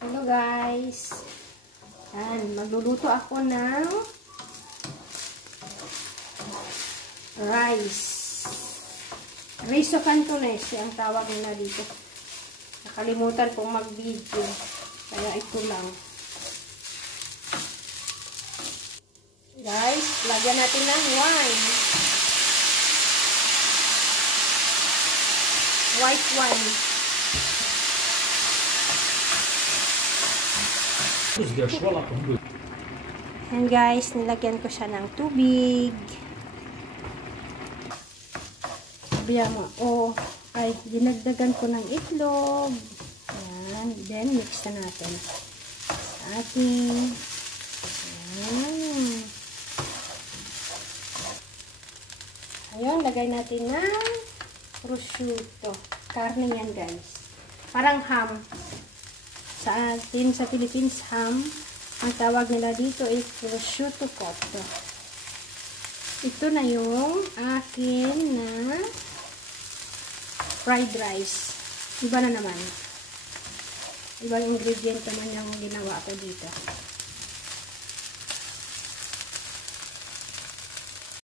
Hello guys. Yan, magluluto ako ng rice. Riso Cantonese ang tawag nila dito. Nakalimutan kong mag-video. Kaya ito lang. Guys, lagyan natin ng wine. White wine. And guys, nilagyan ko siya ng tubig. Sabihan mo, ay, dinagdagan ko ng itlog. Ayan, then mix na natin. Ating, ayan. Ayun, lagay natin ng prosciutto. Karne yan guys. Parang ham. Sa atin, sa Philippines, ham. Ang tawag nila dito ay prosciutto cotto. Ito na yung akin na fried rice. Iba na naman. Ibang ingredient naman yung ginawa ko dito.